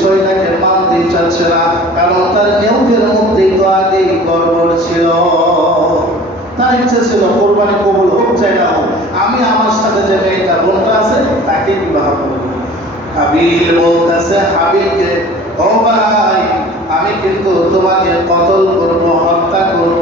বিষয়টাকে মানতেই চাচ্ছে না, কারণ তার নিয়তের মধ্যেই তো আগেই গড়বড় ছিল? তার ইচ্ছে ছিল কোরবানি কবুল হোক চাই না হোক। আমি আমার সাথে যে মেয়েটা, বোনটা আছে, তাকে বিবাহ করব হাবিল বলতেছে, হাবিলকে, ও ভাই, আমি কিন্তু তোমাকে কতল করব, হত্যা করব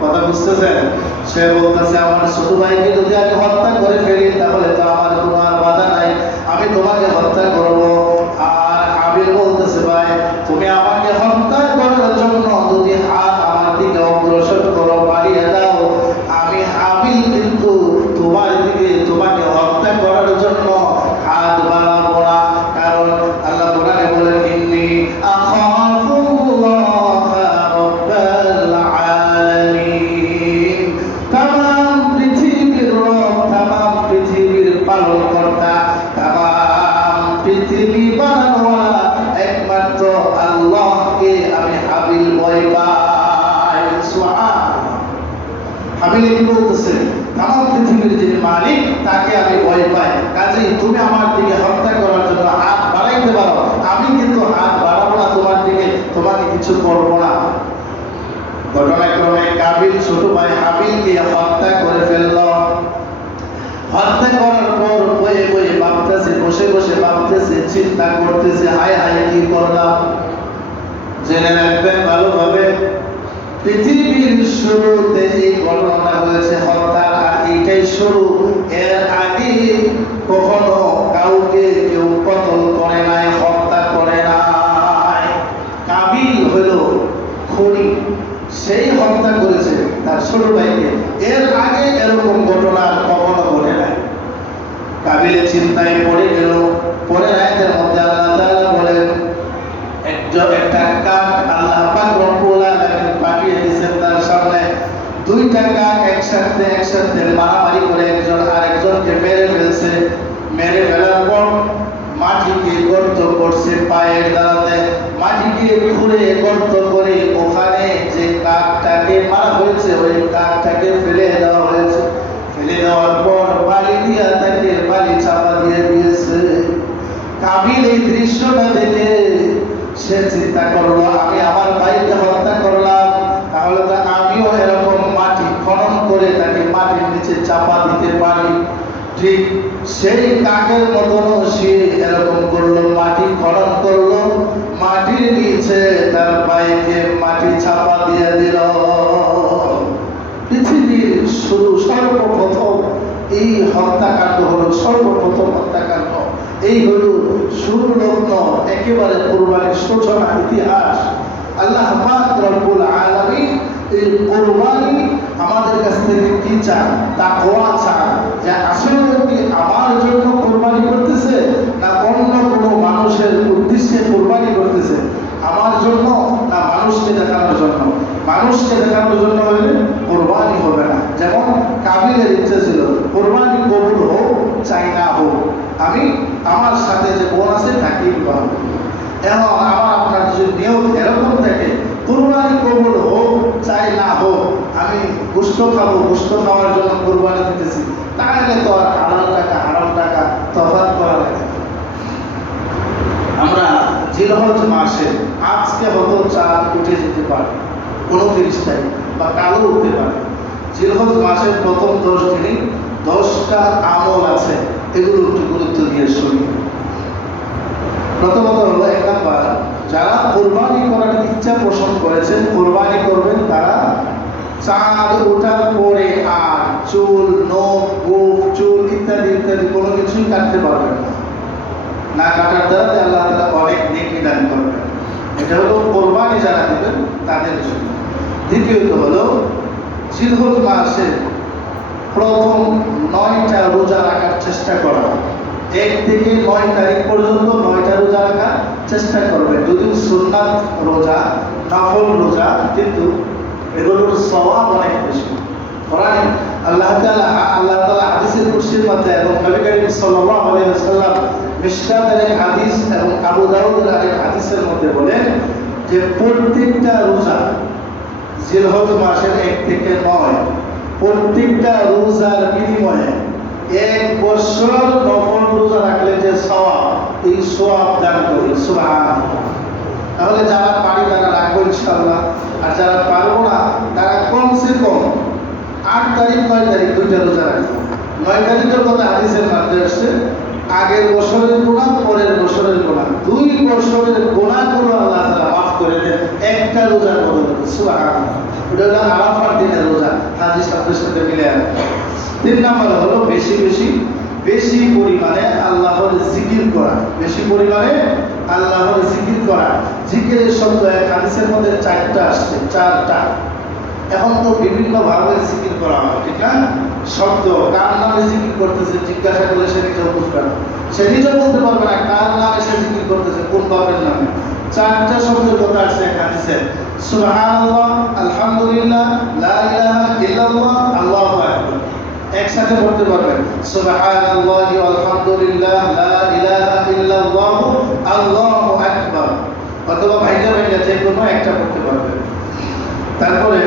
কথা বুঝতেছেন? সে বলতেছে, আমার ছোট ভাইকে যদি আমি হত্যা করে ফেলি, তাহলে তো আমার কোনো আর বাধা নাই। আমি তোমাকে হত্যা করব। আর আবির বলতেছে, ভাই, তুমি আমাকে হত্যা করার জন্য যদি হাত আমার দিকে অগ্রসর করো, বাড়িয়ে দাও। আমি হাবিল কিন্তু তাকে আমি ভয় পাই। কাজেই তুমি আমার দিকে হত্যা করার জন্য হাত বাড়াইতে পারো। আমি কিন্তু হাত বাড়াবো না তোমার দিকে। তোমাকে কিছু করব না। ঘটনাক্রমে কাবিল ছোট ভাই হাবিলকে হত্যা করে ফেলল। হত্যা করার পর বয়ে বয়ে ভাবতেছে, বসে বসে ভাবতেছে, চিন্তা করতেছে, হায় হায় কি করলাম? জেনে রাখবেন ভালোভাবে পৃথিবীর শুরুতে এই ঘটনাটা হয়েছে হত্যার আর এইটাই শুরু। এর আগে কখনো কাউকে কেউ কতল করে নাই, হত্যা করে নাই। কাবিল হইল খনি। সেই হত্যা করেছে তার ছোট ভাইকে। এর আগে এরকম ঘটনা কখনো ঘটে নাই। কাবিলের চিন্তায় পড়ে গেল। পরে রাতের মধ্যে আল্লাহ বলেন একটা কাক আল্লাহ পাক রব্বুল দুইটা কাক একসাথে একসাথে মারামারি করে একজন আরেকজনকে মেরে ফেলছে। মেরে ফেলার পর মাটিকে গর্ত করছে পায়ের দ্বারাতে। মাটিকে খুঁড়ে গর্ত করে ওখানে যে কাকটাকে মারা হয়েছে, ওই কাকটাকে ফেলে দেওয়া হয়েছে। ফেলে দেওয়ার পর বালি দিয়া তাকে বালি চাপা দিয়ে দিয়েছে। কাবিল এই দৃশ্যটা দেখে সে চিন্তা করল, আমি আমার ভাইকে হত্যা করলাম, তাহলে তো আমিও এরকম তাকে নিচে চাপা দিতে পারি। ঠিক সেই কাকের মতন সে এরকম করল, মাটি খনন করল। মাটির নিচে তার ভাইকে মাটি চাপা দিয়ে দিল। পৃথিবীর শুরু সর্বপ্রথম এই হত্যাকাণ্ড হলো সর্বপ্রথম হত্যাকাণ্ড। এই হলো শুরু একেবারে কোরবানির সূচনা, ইতিহাস। আল্লাহ রব্বুল আলামিন এই কোরবানি চান তাকওয়া চান, যে আসলে আমার জন্য কোরবানি করতেছে, না অন্য কোনো মানুষের উদ্দেশ্যে কোরবানি করতেছে? আমার জন্য না মানুষকে দেখানোর জন্য? মানুষকে দেখানোর জন্য কোরবানি হবে না। যেমন কাবিলের ইচ্ছে ছিল, কোরবানি কবুল হোক, চাই না হোক। আমি আমার সাথে যে বোন আছে, তাকেই বিবাহ। এবং আমার আপনার যদি নিয়ম এরকম থাকে কোরবানি কবুল হোক চাই না হোক আমি গুস্ত খাব গুস্ত খাওয়ার জন্য কোরবানি দিতেছি। তাহলে তো আর হারাম টাকা হারাম টাকা তফাৎ করা লাগে আমরা জিলহজ মাসে, আজকে হয়তো চাঁদ উঠে যেতে পারে, উনত্রিশ তারিখ, বা কালো উঠতে পারে। জিলহজ মাসের প্রথম দশ দিনে দশটা আমল আছে, এগুলো একটু গুরুত্ব দিয়ে শুনি। প্রথমত হলো এক নাম্বার, যারা কোরবানি করার ইচ্ছা পোষণ করেছেন, কোরবানি তারা চাঁদ ওঠার পরে আর চুল, নখ গোফ চুল ইত্যাদি ইত্যাদি কোনো কিছুই কাটতে পারবেন না। কাটার দ্বারা আল্লাহ তাআলা অনেক নেকি দান করবেন। এটা হলো কোরবানি যারা দেবেন, তাদের জন্য। দ্বিতীয়ত হলো জিলহজ মাসে প্রথম নয়টা রোজা রাখার চেষ্টা করা। এক থেকে নয় তারিখ পর্যন্ত নয়টা রোজা রাখার চেষ্টা করবে যদিও সুন্নাত রোজা, নফল রোজা, কিন্তু এগুলোর স্বভাব অনেক বেশি। কোরআনে আল্লাহ তাআলা আল্লাহ তাআলা হাদিসের কুরসির মধ্যে এবং নবী করিম সাল্লাল্লাহু আলাইহি ওয়াসাল্লাম মিশকাতের হাদিস এবং আবু দাউদের আরেক হাদিসের মধ্যে বলেন যে প্রত্যেকটা রোজা জিলহজ মাসের এক থেকে নয়। প্রত্যেকটা রোজার বিনিময়ে এক বছর নফল রোজা রাখলে যে সওয়াব, এই সওয়াব দান করি সুবহানাল্লাহ। তাহলে যারা পারি তারা রাখব ইনশাআল্লাহ। আর যারা পারব না, তারা কমসে কম আট তারিখ, নয় তারিখ দুইটা রোজা রাখব নয় তারিখের কথা হাদিসের মধ্যে আসছে, আগের বছরের গোনা পরের বছরের গোনা দুই বছরের গোনাগুলো আল্লাহ তাআলা মাফ করে দেন। একটা রোজার বদলে এটা হলো আরাফার দিনের রোজা, হাদিস আপনাদের সাথে মিলে তিন নম্বর হলো বেশি বেশি বেশি পরিমাণে আল্লাহর জিকির করা। বেশি পরিমাণে আল্লাহর জিকির করা। জিকিরের শব্দ এক হাদিসের মধ্যে চারটা আসছে, চারটা। এখন তো বিভিন্ন ভাবে জিকির করা হয়, ঠিক না? শব্দ, কার নামে জিকির করতেছে, জিজ্ঞাসা করলে সে নিজেও বুঝবে না। সে নিজেও বলতে পারবে না কার নামে সে জিকির করতেছে, কোন বাপের নামে। চারটা শব্দের কথা আছে এক হাদিসে? সুবহানাল্লাহ, আলহামদুলিল্লাহ, লা ইলাহা ইল্লাল্লাহ, আল্লাহু আকবার। একসাথে পড়তে পারবেন। সুবহানাল্লাহি আলহামদুলিল্লাহ লা ইলাহা ইল্লাল্লাহ, আল্লাহু আকবার। অথবা ভাইজা ভাইজা যে কোনো একটা পড়তে পারবেন। তারপরে